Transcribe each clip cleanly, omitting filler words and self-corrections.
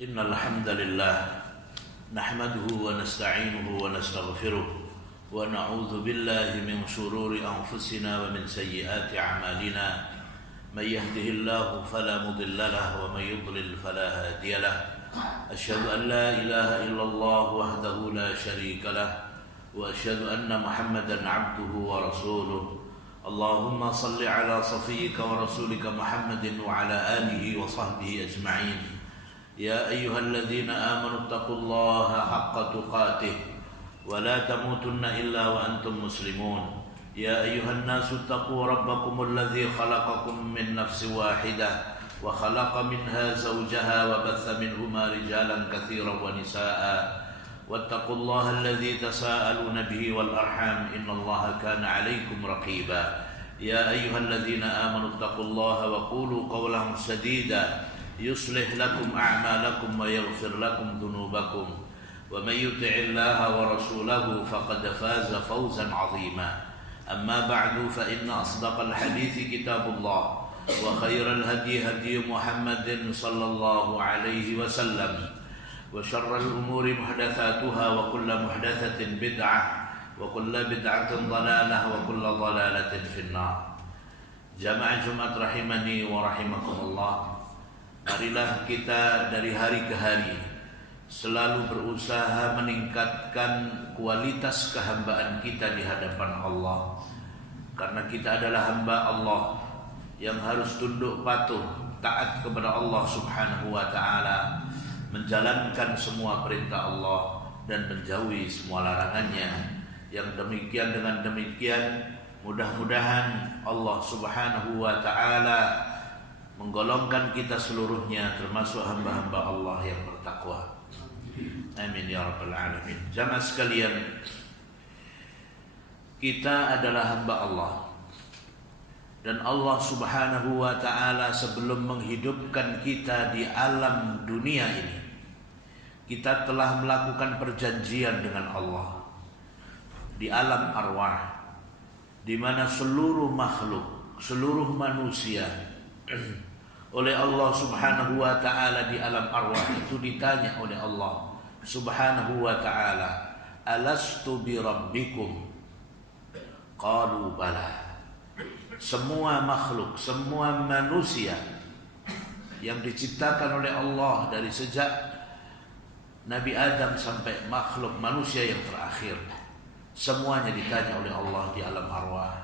إن الحمد لله نحمده ونستعينه ونستغفره ونعوذ بالله من شرور أنفسنا ومن سيئات أعمالنا من يهده الله فلا مضل له ومن يضلل فلا هادي له أشهد أن لا إله إلا الله وحده لا شريك له وأشهد أن محمدا عبده ورسوله اللهم صل على صفيك ورسولك محمد وعلى آله وصحبه أجمعين يا أيها الذين آمنوا اتقوا الله حق تقاته ولا تموتن إلا وأنتم مسلمون يا أيها الناس اتقوا ربكم الذي خلقكم من نفس واحدة وخلق منها زوجها وبث منهما رجالا كثيرا ونساء واتقوا الله الذي تساءلون به والأرحام إن الله كان عليكم رقيبا يا أيها الذين آمنوا اتقوا الله وقولوا قولا سديدا يصلح لكم أعمالكم ويغفر لكم ذنوبكم ومن يطع الله ورسوله فقد فاز فوزا عظيما أما بعد فإن أصدق الحديث كتاب الله وخير الهدي هدي محمد صلى الله عليه وسلم وشر الأمور محدثاتها وكل محدثة بدعة وكل بدعة ضلالة وكل ضلالة في النار. Jamaah Jumat rahimani wa rahimakumullah. Marilah kita dari hari ke hari selalu berusaha meningkatkan kualitas kehambaan kita di hadapan Allah. Karena kita adalah hamba Allah yang harus tunduk patuh, taat kepada Allah Subhanahu wa ta'ala, menjalankan semua perintah Allah dan menjauhi semua larangannya. Yang demikian dengan demikian mudah-mudahan Allah Subhanahu wa ta'ala menggolongkan kita seluruhnya termasuk hamba-hamba Allah yang bertakwa. Amin ya rabbal alamin. Jamaah sekalian, kita adalah hamba Allah. Dan Allah Subhanahu wa ta'ala sebelum menghidupkan kita di alam dunia ini, kita telah melakukan perjanjian dengan Allah di alam arwah, di mana seluruh makhluk, seluruh manusia oleh Allah Subhanahu wa ta'ala di alam arwah itu ditanya oleh Allah Subhanahu wa ta'ala, alastu bi rabbikum? Qalu bala. Semua makhluk, semua manusia yang diciptakan oleh Allah dari sejak Nabi Adam sampai makhluk manusia yang terakhir, semuanya ditanya oleh Allah di alam arwah,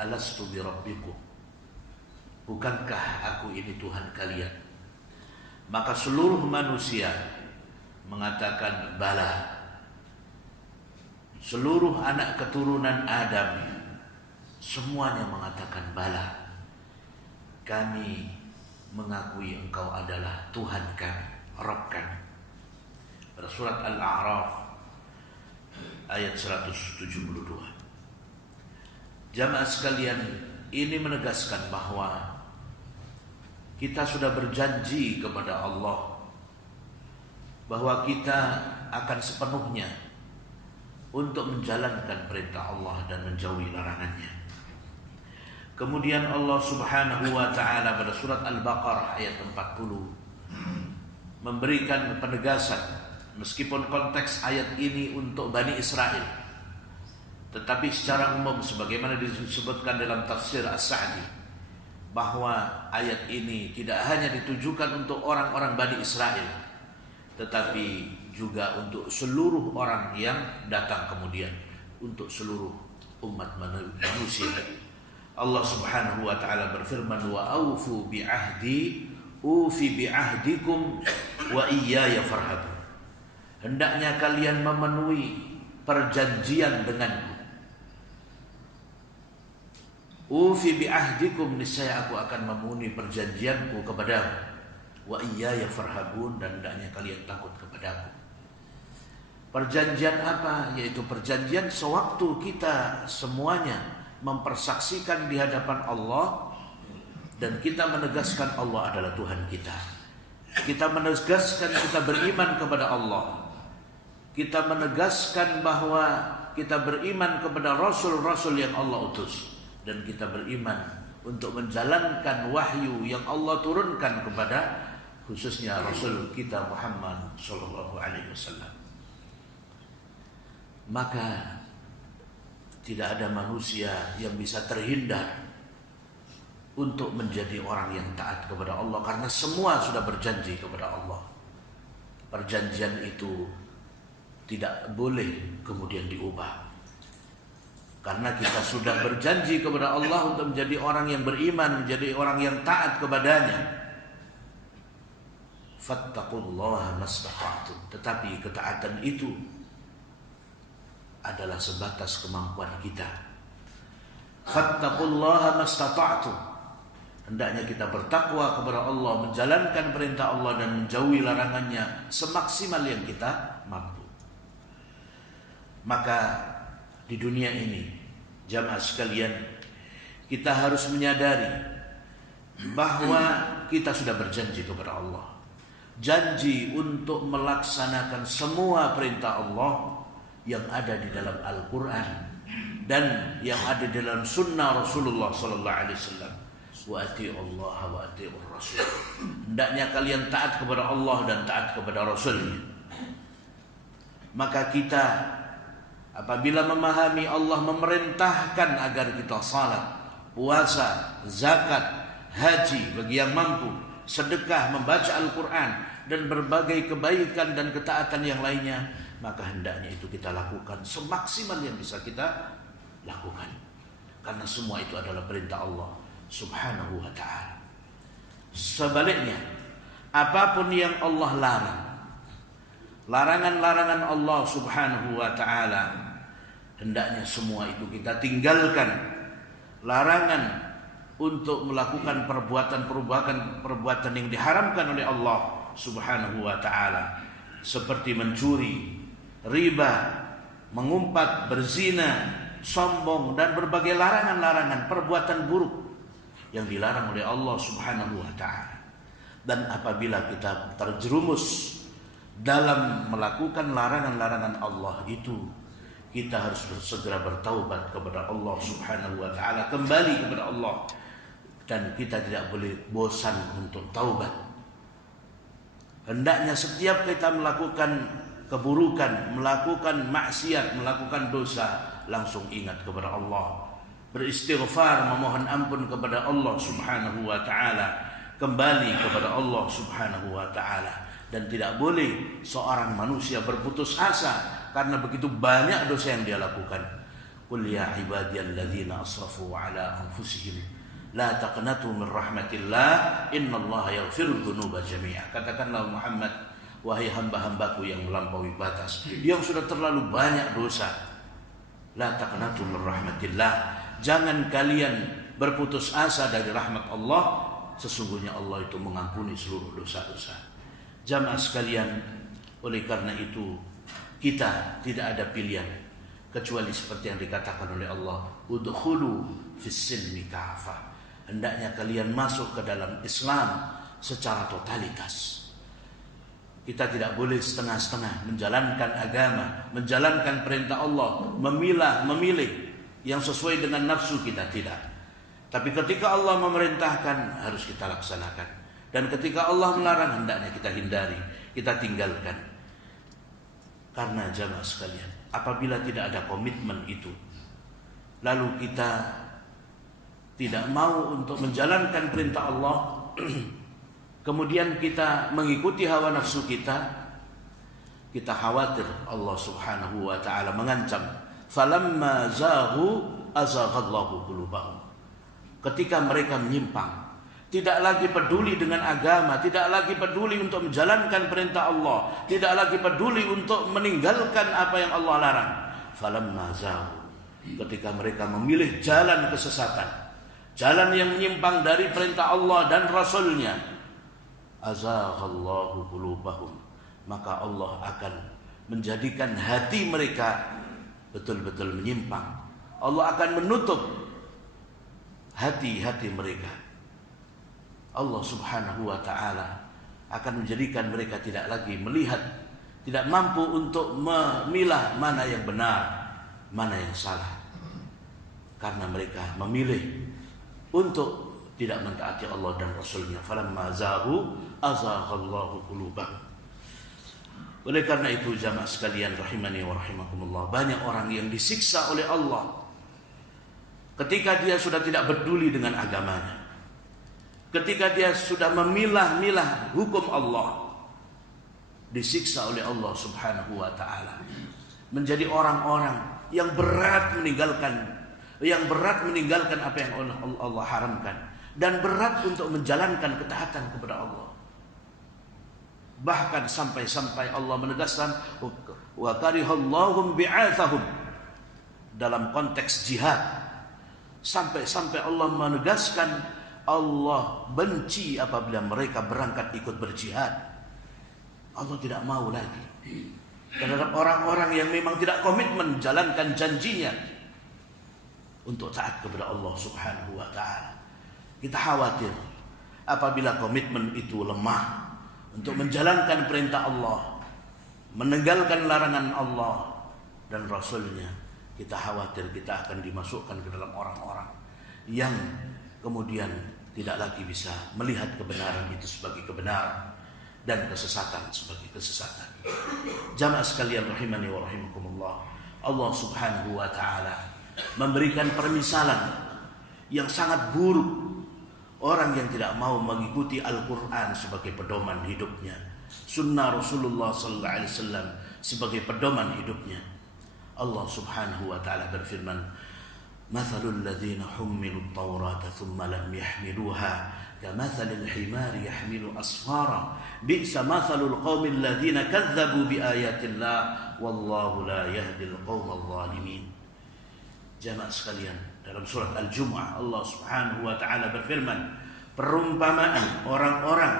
alastu bi rabbikum? Bukankah aku ini Tuhan kalian? Maka seluruh manusia mengatakan bala. Seluruh anak keturunan Adam semuanya mengatakan bala. Kami mengakui engkau adalah Tuhan kami, Rabb kami. Pada surat Al-A'raf ayat 172. Jamaah sekalian, ini menegaskan bahwa kita sudah berjanji kepada Allah bahwa kita akan sepenuhnya untuk menjalankan perintah Allah dan menjauhi larangannya. Kemudian Allah Subhanahu wa ta'ala pada surat Al-Baqarah ayat 40 memberikan penegasan, meskipun konteks ayat ini untuk Bani Israel, tetapi secara umum sebagaimana disebutkan dalam tafsir As-Sa'di, bahwa ayat ini tidak hanya ditujukan untuk orang-orang Bani Israel, tetapi juga untuk seluruh orang yang datang kemudian, untuk seluruh umat manusia. Allah Subhanahu wa ta'ala berfirman, wa aufu bi'ahdi ufi bi'ahdikum wa iyaya farhabun. Hendaknya kalian memenuhi perjanjian denganku. Ufi bi'ahdikum, niscaya aku akan memenuhi perjanjianku kepadamu. Wa iyaya farhabun, dan hendaknya kalian takut kepadaku. Perjanjian apa? Yaitu perjanjian sewaktu kita semuanya mempersaksikan di hadapan Allah dan kita menegaskan Allah adalah Tuhan kita. Kita menegaskan kita beriman kepada Allah. Kita menegaskan bahwa kita beriman kepada Rasul-Rasul yang Allah utus. Dan kita beriman untuk menjalankan wahyu yang Allah turunkan kepada khususnya Rasul kita Muhammad sallallahu alaihi wasallam. Maka tidak ada manusia yang bisa terhindar untuk menjadi orang yang taat kepada Allah, karena semua sudah berjanji kepada Allah. Perjanjian itu tidak boleh kemudian diubah, karena kita sudah berjanji kepada Allah untuk menjadi orang yang beriman, menjadi orang yang taat kepadanya. Fattaqullaha mastata'tum. Tetapi ketaatan itu adalah sebatas kemampuan kita. Fattaqullaha mastata'tum. Hendaknya kita bertakwa kepada Allah, menjalankan perintah Allah dan menjauhi larangannya semaksimal yang kita mampu. Maka di dunia ini, jamaah sekalian, kita harus menyadari bahwa kita sudah berjanji kepada Allah. Janji untuk melaksanakan semua perintah Allah yang ada di dalam Al-Quran dan yang ada di dalam sunnah Rasulullah sallallahu alaihi wasallam. Wa ati'u Allah wa ati'ur Rasul. Hendaknya kalian taat kepada Allah dan taat kepada Rasulnya. Maka kita apabila memahami Allah memerintahkan agar kita salat, puasa, zakat, haji bagi yang mampu, sedekah, membaca Al-Quran dan berbagai kebaikan dan ketaatan yang lainnya, maka hendaknya itu kita lakukan semaksimal yang bisa kita lakukan, karena semua itu adalah perintah Allah Subhanahu wa ta'ala. Sebaliknya, apapun yang Allah larang, larangan-larangan Allah Subhanahu wa ta'ala, hendaknya semua itu kita tinggalkan. Larangan untuk melakukan perbuatan yang diharamkan oleh Allah Subhanahu wa ta'ala, seperti mencuri, riba, mengumpat, berzina, sombong, dan berbagai larangan-larangan perbuatan buruk yang dilarang oleh Allah Subhanahu wa ta'ala. Dan apabila kita terjerumus dalam melakukan larangan-larangan Allah itu, kita harus segera bertaubat kepada Allah Subhanahu wa ta'ala, kembali kepada Allah, dan kita tidak boleh bosan untuk taubat. Hendaknya setiap kita melakukan keburukan, melakukan maksiat, melakukan dosa, langsung ingat kepada Allah, beristighfar, memohon ampun kepada Allah Subhanahu wa ta'ala, kembali kepada Allah Subhanahu wa ta'ala. Dan tidak boleh seorang manusia berputus asa karena begitu banyak dosa yang dia lakukan. Qul ya ibadiyalladzina asrafu ala anfusihim la taqnatu min rahmatillah innallaha yaghfirudz dzunuba jami'a. Katakanlah Muhammad, wahai hamba-hambaku yang melampaui batas, yang sudah terlalu banyak dosa, la taqnatu min rahmatillah, jangan kalian berputus asa dari rahmat Allah, sesungguhnya Allah itu mengampuni seluruh dosa-dosa. Jamaah sekalian, oleh karena itu kita tidak ada pilihan kecuali seperti yang dikatakan oleh Allah, udkhulu fis-silmi kafah. Hendaknya kalian masuk ke dalam Islam secara totalitas. Kita tidak boleh setengah-setengah menjalankan agama, menjalankan perintah Allah, memilih yang sesuai dengan nafsu kita, tidak. Tapi ketika Allah memerintahkan, harus kita laksanakan. Dan ketika Allah melarang, hendaknya kita hindari, kita tinggalkan. Karena jamaah sekalian, apabila tidak ada komitmen itu, lalu kita tidak mau untuk menjalankan perintah Allah, kemudian kita mengikuti hawa nafsu kita khawatir Allah Subhanahu wa ta'ala mengancam, falamma zaghu azaghallahu qulubahum. Ketika mereka menyimpang, tidak lagi peduli dengan agama, tidak lagi peduli untuk menjalankan perintah Allah, tidak lagi peduli untuk meninggalkan apa yang Allah larang. Falamma zaghu, ketika mereka memilih jalan kesesatan, jalan yang menyimpang dari perintah Allah dan Rasulnya, azaghallahu qulubahum, maka Allah akan menjadikan hati mereka betul-betul menyimpang. Allah akan menutup hati-hati mereka. Allah Subhanahu wa ta'ala akan menjadikan mereka tidak lagi melihat, tidak mampu untuk memilah mana yang benar, mana yang salah, karena mereka memilih untuk tidak mentaati Allah dan Rasulnya. Falamma zaghu azaghallahu qulubahum. Oleh karena itu jamaah sekalian rahimani wa rahimakumullah, banyak orang yang disiksa oleh Allah ketika dia sudah tidak peduli dengan agamanya, ketika dia sudah memilah-milah hukum Allah, disiksa oleh Allah subhanahu wa ta'ala, menjadi orang-orang yang berat meninggalkan apa yang Allah haramkan, dan berat untuk menjalankan ketaatan kepada Allah. Bahkan sampai Allah menegaskan wa karihallahum bi'athahum dalam konteks jihad, sampai Allah menegaskan Allah benci apabila mereka berangkat ikut berjihad. Allah tidak mau lagi terhadap orang-orang yang memang tidak komitmen menjalankan janjinya untuk taat kepada Allah subhanahu wa ta'ala. Kita khawatir apabila komitmen itu lemah untuk menjalankan perintah Allah, meninggalkan larangan Allah dan Rasulnya, kita khawatir kita akan dimasukkan ke dalam orang-orang yang kemudian tidak lagi bisa melihat kebenaran itu sebagai kebenaran dan kesesatan sebagai kesesatan. Jamaah sekalian rahimani wa rahimakumullah, Allah subhanahu wa ta'ala memberikan permisalan yang sangat buruk orang yang tidak mau mengikuti Al-Quran sebagai pedoman hidupnya, sunnah Rasulullah sallallahu alaihi wasallam sebagai pedoman hidupnya. Allah subhanahu wa ta'ala berfirman, mathalul ladzina hummilut taurata thumma lam yahmiluha kamathalil himari yahmilu asfara bi'sa mathalul qaumil ladzina kadzabu biayatillah wallahu la yahdil qaumal zalimin. Jamaah sekalian, dalam surat Al-Jumu'ah Allah subhanahu wa ta'ala berfirman, perumpamaan orang-orang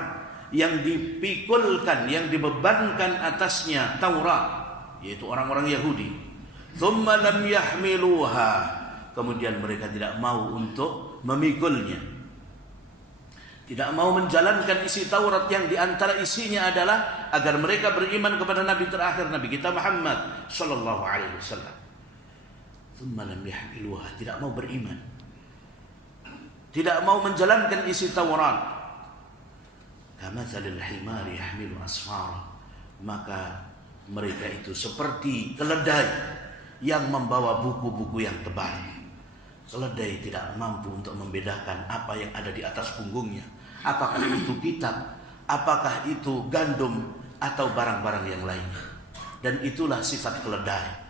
yang dipikulkan, yang dibebankan atasnya Taurat, yaitu orang-orang Yahudi, thumma lam yahmiluha, kemudian mereka tidak mau untuk memikulnya, tidak mau menjalankan isi Taurat yang diantara isinya adalah agar mereka beriman kepada Nabi terakhir, Nabi kita Muhammad sallallahu alaihi wasallam. Thumma lam yahmiluha, tidak mau beriman, tidak mau menjalankan isi Taurat. Kamathalil himari yahmilu asfara, maka mereka itu seperti keledai yang membawa buku-buku yang tebal. Keledai tidak mampu untuk membedakan apa yang ada di atas punggungnya, apakah itu kitab, apakah itu gandum, atau barang-barang yang lainnya. Dan itulah sifat keledai,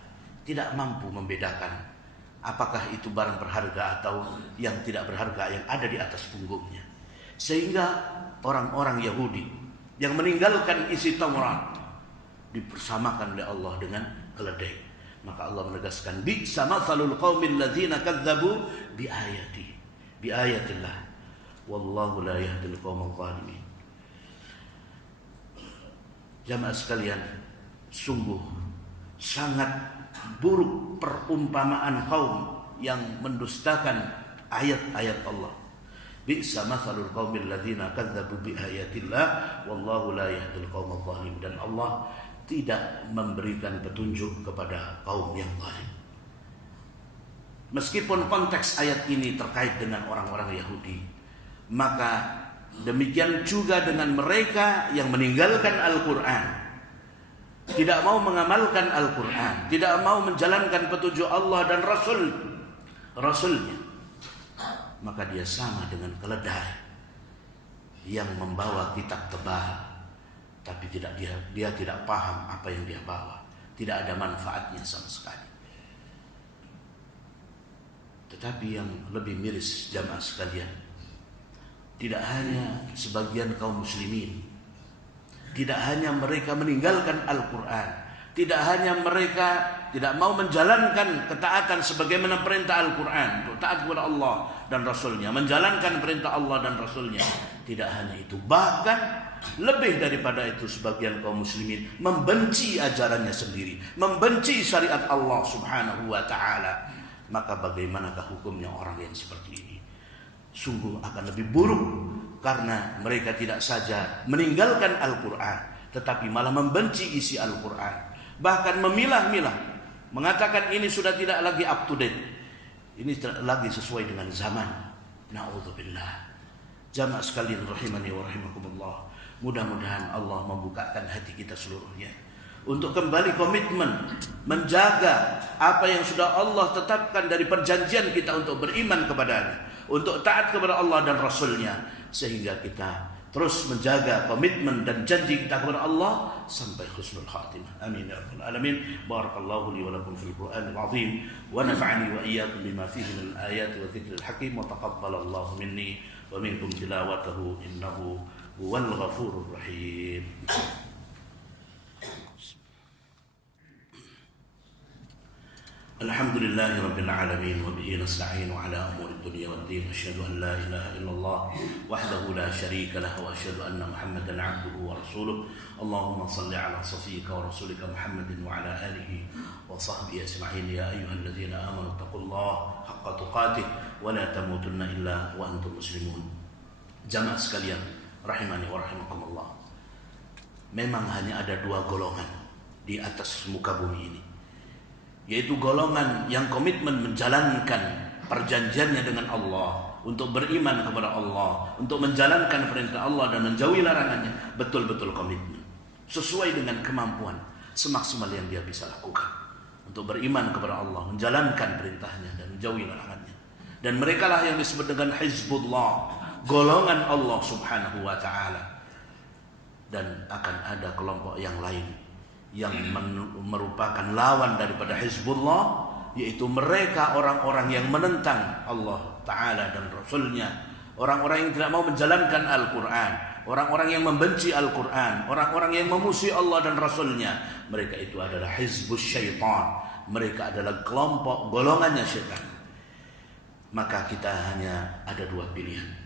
tidak mampu membedakan apakah itu barang berharga atau yang tidak berharga yang ada di atas punggungnya. Sehingga orang-orang Yahudi yang meninggalkan isi Taurat dipersamakan oleh Allah dengan keledai. Maka Allah menegaskan, bi'sa mathalul qaumil ladzina kadzabu biayatillah wallahu la yahdil qaumal zalimin. Jamaah sekalian, sungguh sangat buruk perumpamaan kaum yang mendustakan ayat-ayat Allah. Bi'sa mathalul qaumil ladzina kadzabu biayatillah wallahu la yahdil qaumal zalimin. Dan Allah tidak memberikan petunjuk kepada kaum yang zalim. Meskipun konteks ayat ini terkait dengan orang-orang Yahudi, maka demikian juga dengan mereka yang meninggalkan Al-Quran, tidak mau mengamalkan Al-Quran, tidak mau menjalankan petunjuk Allah dan Rasulnya, maka dia sama dengan keledai yang membawa kitab tebal, tapi dia tidak paham apa yang dia bawa, tidak ada manfaatnya sama sekali. Tetapi yang lebih miris jamaah sekalian, tidak hanya sebagian kaum muslimin, tidak hanya mereka meninggalkan Al-Quran, tidak hanya mereka tidak mau menjalankan ketaatan sebagaimana perintah Al-Quran, untuk taat kepada Allah dan Rasulnya, menjalankan perintah Allah dan Rasulnya. Tidak hanya itu, bahkan lebih daripada itu, sebagian kaum muslimin membenci ajarannya sendiri, membenci syariat Allah subhanahu wa ta'ala. Maka bagaimanakah hukumnya orang yang seperti ini? Sungguh akan lebih buruk, karena mereka tidak saja meninggalkan Al-Quran, tetapi malah membenci isi Al-Quran, bahkan memilah-milah, mengatakan ini sudah tidak lagi up to date, ini tidak lagi sesuai dengan zaman. Na'udzubillah. Jamaah sekalian rahimani wa rahimakumullah, Mudah-mudahan Allah membukakan hati kita seluruhnya untuk kembali komitmen menjaga apa yang sudah Allah tetapkan dari perjanjian kita untuk beriman kepadanya, untuk taat kepada Allah dan Rasulnya, sehingga kita terus menjaga komitmen dan janji kita kepada Allah sampai husnul khatimah. Amin ya rabbal alamin. Barakallahu li wa lakum fil Qur'anil azim wa nafa'ani wa iyyakum bima fihi min al-ayati wa dhikril hakim wa taqabbalallahu minni wa minkum tilawatahu innahu huwal ghafurur rahim. Alhamdulillahi rabbil alamin wa bihi nasta'inu ala umuri dunya waddin. Asyhadu an la ilaha illallah wahdahu la syarika lahu wa asyhadu anna Muhammadan 'abduhu wa rasuluh. Allahumma shalli ala safiyyika wa rasulika Muhammadin wa ala alihi wa sahbihi ajma'in. Ya ayyuhalladzina amanu taqullaha haqqa tuqatih wa la tamutunna illa wa antum muslimun. Jamaah sekalian rahimani wa rahimakumullah. Memang hanya ada dua golongan di atas muka bumi ini, yaitu golongan yang komitmen menjalankan perjanjiannya dengan Allah, untuk beriman kepada Allah, untuk menjalankan perintah Allah dan menjauhi larangannya, betul-betul komitmen sesuai dengan kemampuan semaksimal yang dia bisa lakukan untuk beriman kepada Allah, menjalankan perintahnya dan menjauhi larangannya. Dan merekalah yang disebut dengan Hizbullah, golongan Allah subhanahu wa ta'ala. Dan akan ada kelompok yang lain yang merupakan lawan daripada Hizbullah, yaitu mereka orang-orang yang menentang Allah Ta'ala dan Rasulnya, orang-orang yang tidak mau menjalankan Al-Quran, orang-orang yang membenci Al-Quran, orang-orang yang memusuhi Allah dan Rasulnya. Mereka itu adalah Hizbus Syaitan, mereka adalah kelompok golongannya syaitan. Maka kita hanya ada dua pilihan.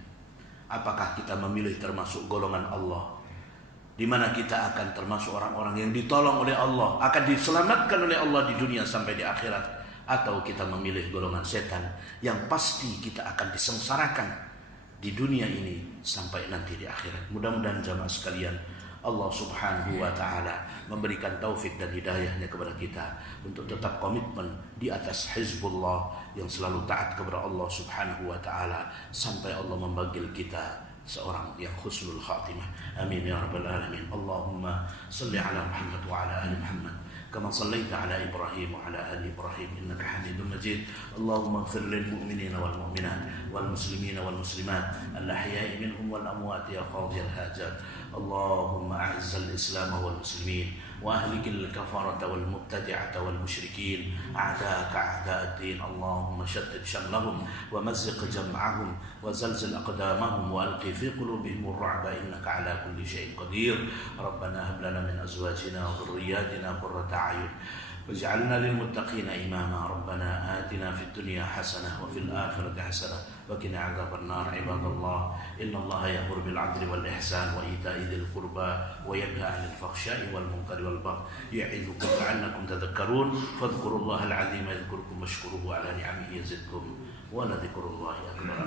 Apakah kita memilih termasuk golongan Allah, di mana kita akan termasuk orang-orang yang ditolong oleh Allah, akan diselamatkan oleh Allah di dunia sampai di akhirat, atau kita memilih golongan setan yang pasti kita akan disengsarakan di dunia ini sampai nanti di akhirat. Mudah-mudahan jamaah sekalian, Allah subhanahu wa ta'ala memberikan taufik dan hidayahnya kepada kita untuk tetap komitmen di atas Hizbullah yang selalu taat kepada Allah subhanahu wa ta'ala sampai Allah memanggil kita seorang yang husnul khatimah. Amin ya rabbal alamin. Allahumma salli ala Muhammad wa ala ali Muhammad kama sallaita ala Ibrahim wa ala ali Ibrahim innaka Hamidum Majid. Allahumma ighfir lil mu'minina wal mu'minat wal muslimina wal muslimat al ahya'i minhum wal amwat ya qadiyal hajat. Allahumma a'izz al Islam wal muslimin wa ahlik al kafarata wal mubtadi'ata wal musyrikin a'da'aka a'da'ad din. Allahumma shaddid shamlahum wa mazziq jam'ahum wa zalzil aqdamahum wa alqi في قلوبهم الرعب إنك على كل شيء قدير. ربنا هب لنا من أزواجنا وذرياتنا قرة أعين واجعلنا للمتقين إماما. ربنا آتنا في الدنيا حسنة وفي الآخرة حسنة وقنا عذاب النار. عباد الله إن الله يأمر بالعدل والإحسان وإيتاء ذي القربى وينهى عن الفحشاء والمنكر والبغي يعظكم لعلكم تذكرون. فاذكروا الله العظيم يذكركم واشكروه على نعمه يزدكم ولذكر الله أكبر.